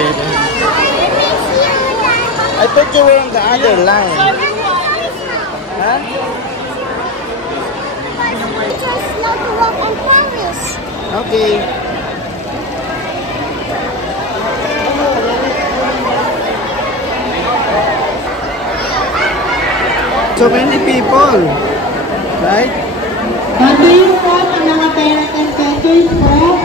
together. I thought you were on the other line. Huh? Just not to walk in Paris. Okay. So many people, right? What do you want ang mga parents and teachers po?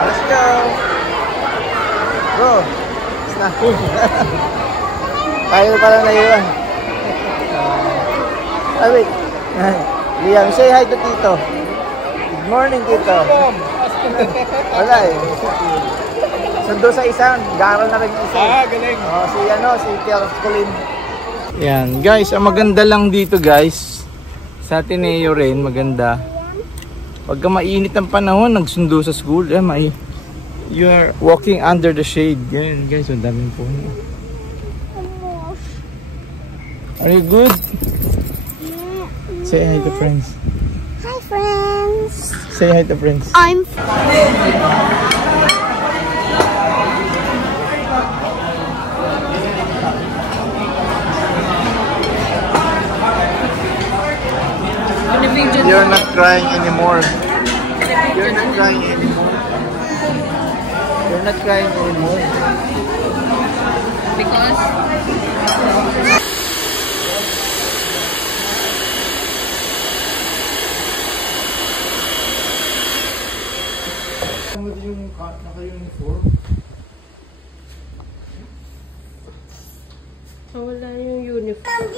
Let's go. Bro, snack. Tayo pala na yun. Wait. Liam, say hi to Tito. Good morning, Tito. Wala eh. Sundo sa isang, gaaral na rin yung isa. Galing. Oh, si Tio Colin. Yan, guys, ang maganda lang dito, guys. Sa Ateneo rin, maganda. Pagka mainit ang panahon, nagsundo sa school, you're walking under the shade. Yan, guys, ang daming puno. Are you good? Yeah. Say hi to friends. Hi, friends. Say hi to friends. I'm. You're not crying anymore. You're not crying anymore. You're not crying anymore. Because Yung naka-uniform. wala yung uniform.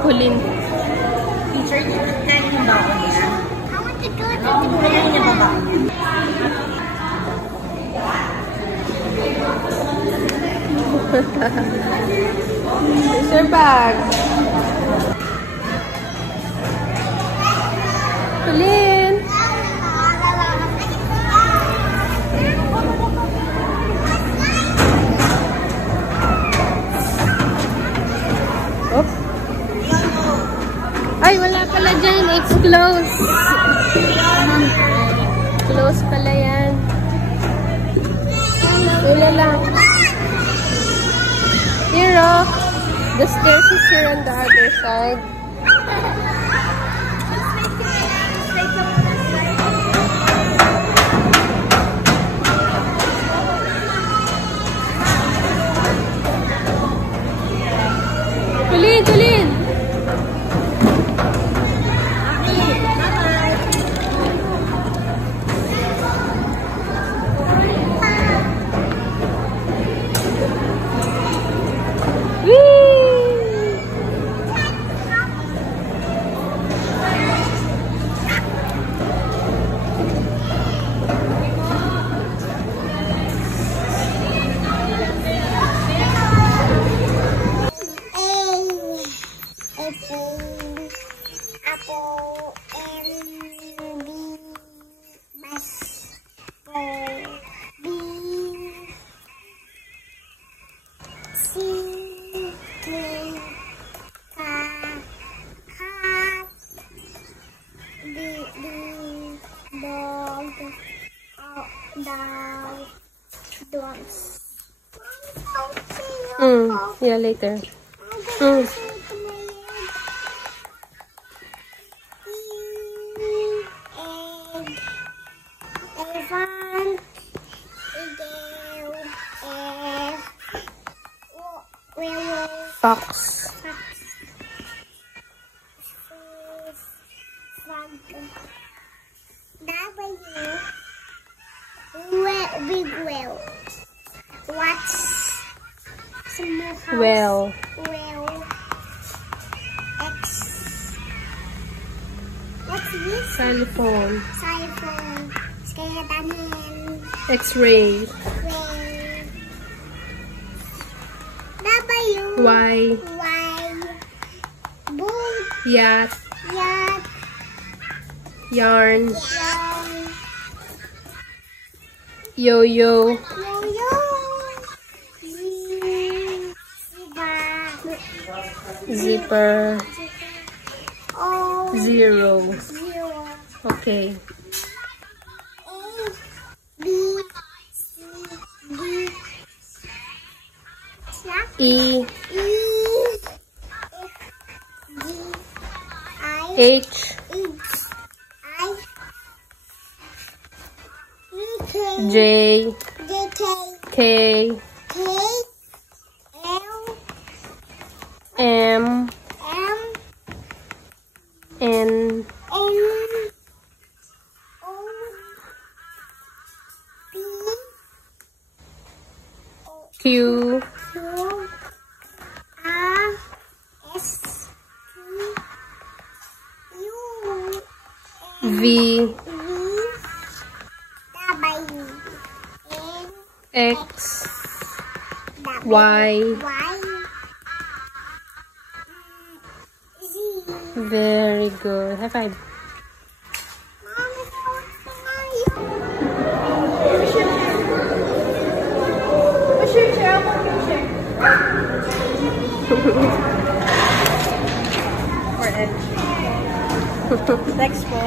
Kulin. Teacher, kain yung baon niya. I want to go to Kain niya ba baon niya? Here's your bag. Kulin. Oh. Ay, wala pala dyan. It's closed. Close pala yan. Wala lang. Here, oh. The stairs is here on the other side. Tulin, tulin! Yeah, later. Elephant, eagle, and Fox. Big whale. What's small house? Whale. Whale. X. What's this? Xylophone. Xylophone. Skeleton hand. X-ray. Ray. W. Y. Y. Boat. Yacht. Yacht. Yarn. Yarn. Yo-yo. Yo-yo. Zipper. O. Zero. Zero. Okay. A. B. C. D. E. E. F. G. I. H. H. I. K. J. J. K. K. K. L. M. M. N. N. O. P. Q. Q. R. S. T. U. V. V. W. N. X. W. Y. Y. Z. Very good. High five. Mom, it's so What's your chair? What's your chair? Or edge. Next po.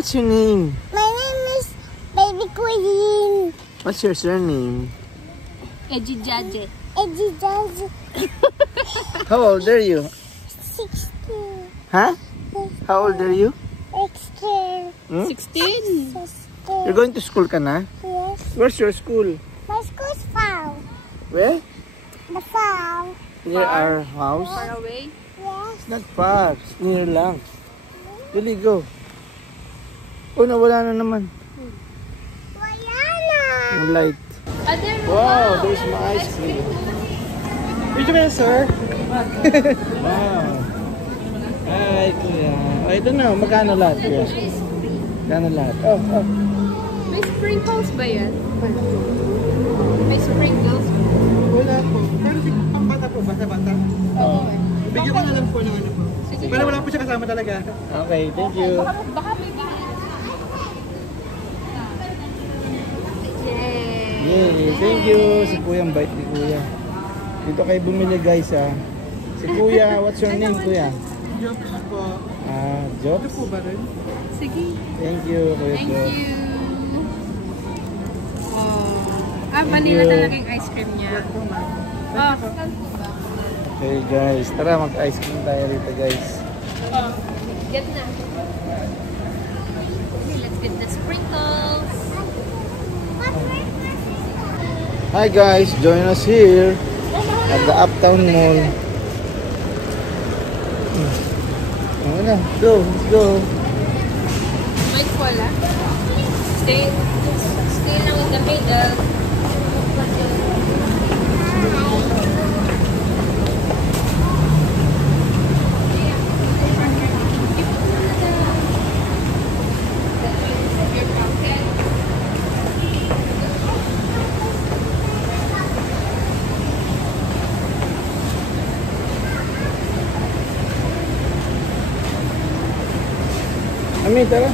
What's your name? My name is Baby Queen. What's your surname? Ejijaje. Ejijaje. How old are you? 16. Huh? How old are you? 16. 16. 16. You're going to school ka na? Yes. Where's your school? My school's far. Where? The far. Near our house? Far away. Yes. It's not far. It's near lang. Really, go. Oh, nawala na naman. Wala na. Yung light. Wow, there's my ice cream. Video kayo, sir. Wow. Hi, kuya. Oh, ito na. Magkano lahat? Yes. Magkano lahat? Oh, oh. May sprinkles ba yan? May sprinkles? Wala po. Pero pang bata po, bata-bata. Oh. Bigyan ko na lang po ng ano po. Sige. Pero wala po siya kasama talaga. Okay, thank you. Baka may bigyan. Yay! Yay, thank you. Si kuya, ang bait ni kuya. Dito kayo bumili guys ha. Si kuya, what's your name kuya? Jokes po. Ah, Ito Jobs? po ba rin? Sige. Thank you kuya Thank Jobs. you. Oh. Ah, vanilla you. talaga yung ice cream niya. Yes po, ma'am. Oh. Okay guys, tara mag-ice cream tayo rito guys. Oh. Get na. Okay, let's get the sprinkles. Hi guys, join us here at the Uptown Mall. Ano na, go, let's go. Might wala. Stay lang in the middle. Ami, tara.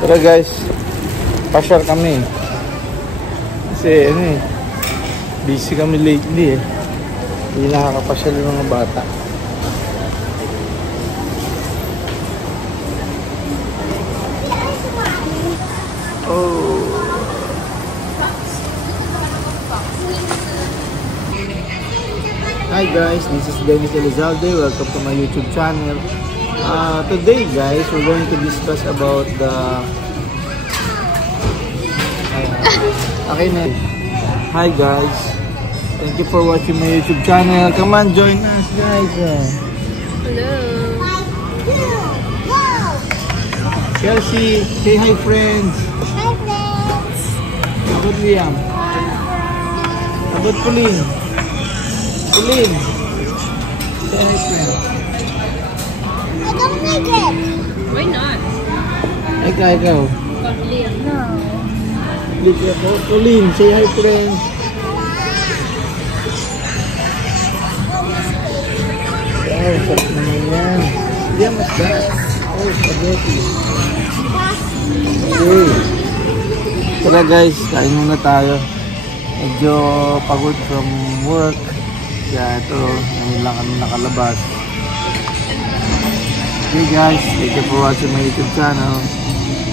Tara guys, pasyal kami. Kasi ano eh, busy kami lately eh. Hindi nakakapasyal yung mga bata. Oh. Hi guys, this is Dennis Elizalde. Welcome to my YouTube channel. Today guys, we're going to discuss about the okay na. Hi guys, thank you for watching my YouTube channel. Come on, join us guys. Hello. Chelsea, say hi friends. Hi, friends. About Liam. About Pauline. Pauline. Say hi friends. I don't like it. Why not? Ikaw. No. Liam, Pauline, say hi friends. Wow, sarap naman yan. Liam, what's that? Oh, spaghetti. Okay. Tara guys, kain muna tayo. Medyo pagod from work. Kaya ito, ngayon lang kami nakalabas. Okay guys, thank you for watching my YouTube channel.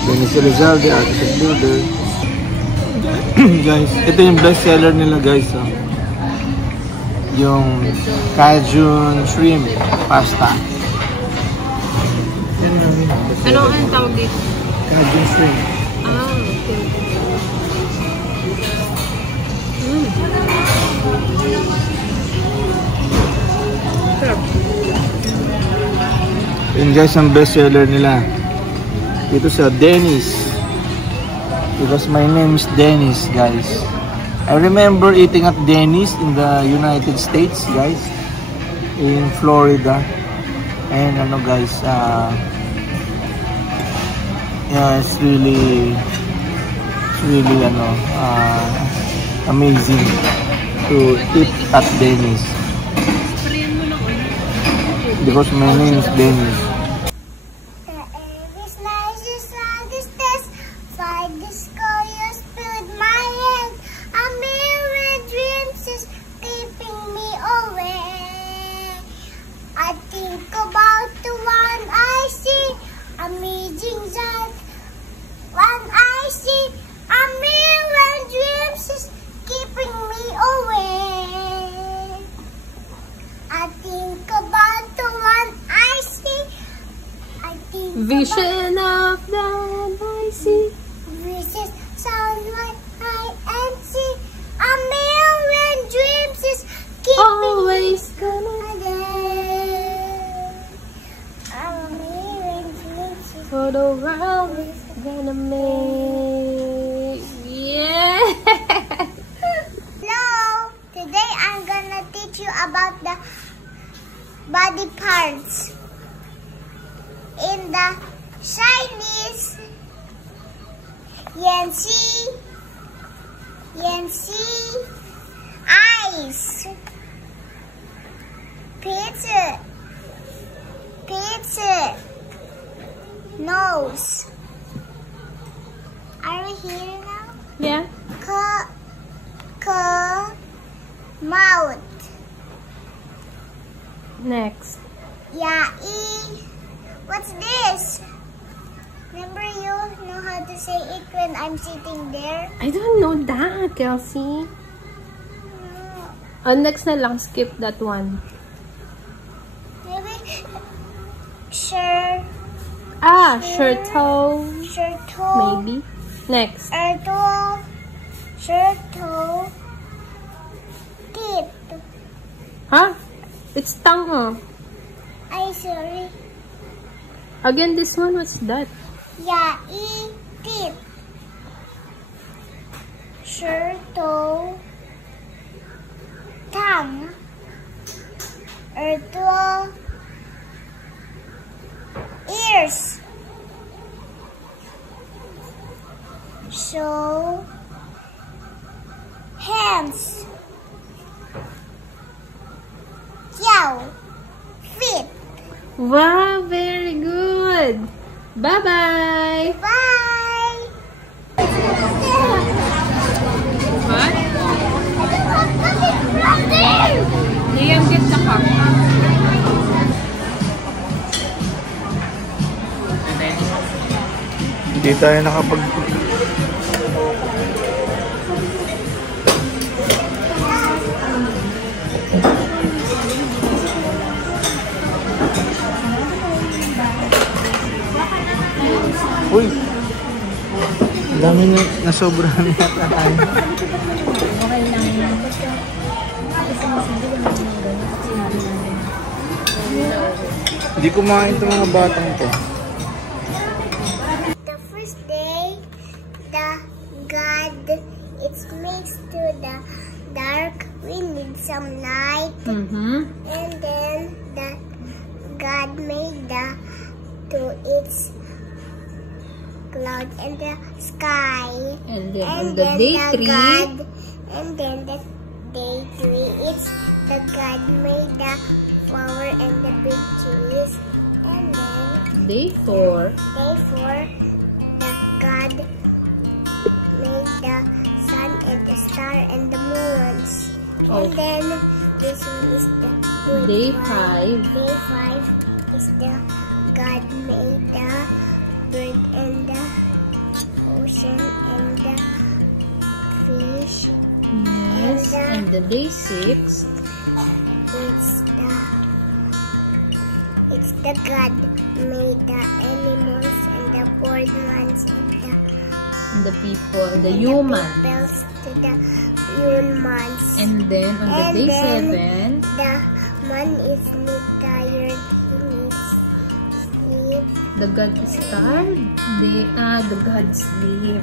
Dennis Elizalde, Architect Builder. Guys, ito yung best seller nila guys. Oh. Yung Cajun Shrimp Pasta. Yan namin. Anong tawag dito? Cajun Shrimp. Ah, okay. Sarap. Yun guys, ang best seller nila. Dito sa Dennis. Because my name is Dennis guys. I remember eating at Dennis in the United States guys. In Florida. And ano guys, yeah, it's really amazing to eat at Dennis. Sprayin mo lang ano. Because my name is Dennis. The air is nice, the sun is this. Fly the sky, you stood my head. A mirror dreams is keeping Vision of the noisy. Voices sound like I and see. A million dreams is keeping Always gonna me there. A million dreams is for the world is gonna make. Yeah. Hello! Today I'm gonna teach you about the body parts. In the Chinese, Yanxi, eyes, pizza, nose. Are we here now? Yeah. Mouth. Next. Yeah, what's this? Remember you know how to say it when I'm sitting there? I don't know that, Kelsey. No. Next na lang, skip that one. Maybe sure. Shirt toe. Maybe. Next. Shirt toe. Tip. Huh? It's tongue, huh? Ay, sorry. Again, this one, what's that? Yeah, tip. Shirt toe. Tongue. Ears. So, hands. Feet. Wow, very good. Bye-bye. Bye. What? From there. Liam, get the cup. Hindi tayo nakapag... Uy! Ang dami na nasobrahan yata tayo. Okay lang yun. Kasi sinasabi ko naman ng gano'n at sinabi namin. Hindi kumain itong mga batang to. The first day, the God, it's mixed to the dark. We need some light. Mm-hmm. And then the God made the to its cloud and the sky. And then on And the then day the 3, God, and then the day 3, it's the God made the flower and the big trees. And then day 4, day 4, the God made the sun and the star and the moons. And Okay. then this one is the good Day one. 5. Day 5 is the God made the bird and the ocean and the fish. yes, and the day 6, It's the God made the animals and the bird ones and the people, and the and human. the peoples to the humans. And then on the And day then 7, the man is not tired. He needs sleep. the God is tired. The God sleep.